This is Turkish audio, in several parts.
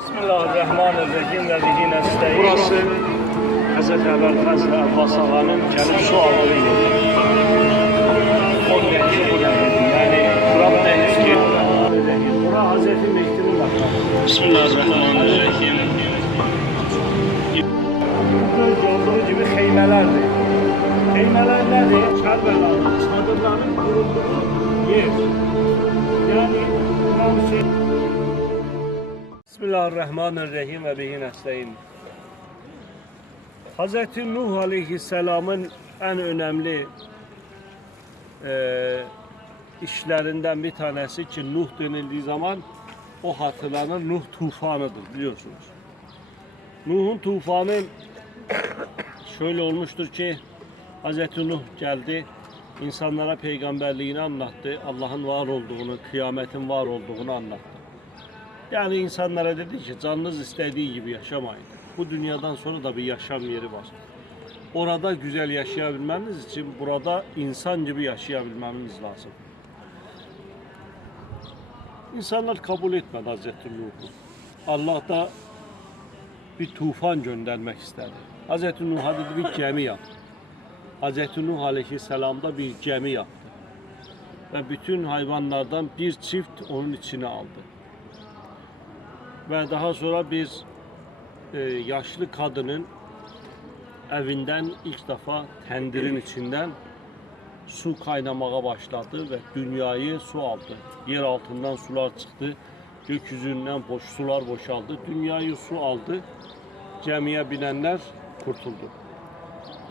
Bismillahirrahmanirrahim ve bihi nesta'in. Burası Hz. Əbəlfəzl Abbas ağanın su yeri. O nehir bu nehir. Yani bura bu nehir ki, bura Hz. Mehdi'nin makamı. Bismillahirrahmanirrahim. Gördüğü gibi xeymələrdir. Xeymələr nədir? Kərbəlanın, çadırların qurulduğu yer. Yani Bismillahirrahmanirrahim ve bihi nesta'in. Hz. Nuh Aleyhisselam'ın en önemli eee işlerinden bir tanesi ki Nuh denildiği zaman o hatırlanan Nuh tufanıdır biliyorsunuz. Nuh'un tufanı şöyle olmuştur ki Hz. Nuh geldi insanlara peygamberliğini anlattı. Allah'ın var olduğunu, kıyametin var olduğunu anlattı. Yani insanlara dedi ki canınız istediği gibi yaşamayın. Bu dünyadan sonra da bir yaşam yeri var. Orada güzel yaşayabilmeniz için burada insan gibi yaşayabilmeniz lazım. İnsanlar kabul etmedi Hazreti Nuh'u. Allah da bir tufan göndermek istedi. Hazreti Nuh'a dedi bir gemi yap. Hazreti Nuh Aleyhisselam da bir gemi yaptı. Ve bütün hayvanlardan bir çift onun içine aldı ve daha sonra bir e, yaşlı kadının evinden ilk defa tendirin içinden su kaynamaya başladı ve dünyayı su aldı. Yer altından sular çıktı. Gökyüzünden boş sular boşaldı. Dünyayı su aldı. Gemiye binenler kurtuldu.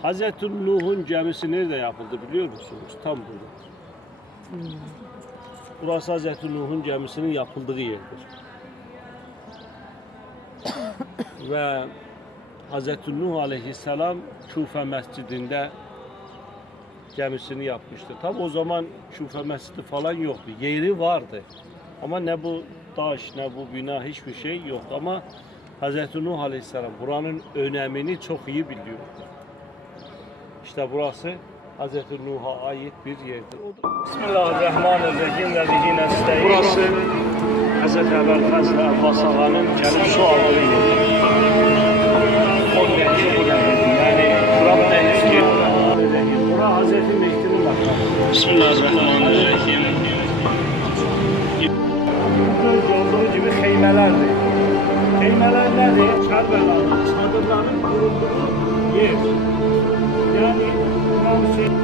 Hazreti Nuh'un gemisi nerede yapıldı biliyor musunuz? Tam burada. Burası Hazreti Nuh'un gemisinin yapıldığı yerdir. Ve Hz. Nuh aleyhisselam Küfe mescidinde gemisini yapmıştı. Tabi o zaman Küfe mescidi falan yoktu. Yeri vardı. Ama ne bu taş ne bu bina hiçbir şey yok. Ama Hz. Nuh aleyhisselam buranın önemini çok iyi biliyor. İşte burası Hz. Nuh'a ait bir yerdir. Bismillahirrahmanirrahim ve. Burası Hz. Əbəlfəzl Abbas ağanın gəlib su aldığı yeri. Bismillahirrahmanirrahim. Gördüyü kimi xeymələrdir. Xeymələr nədir? Kərbəlalı çadırların qurulduğu yer. Yəni İmam Hüseyin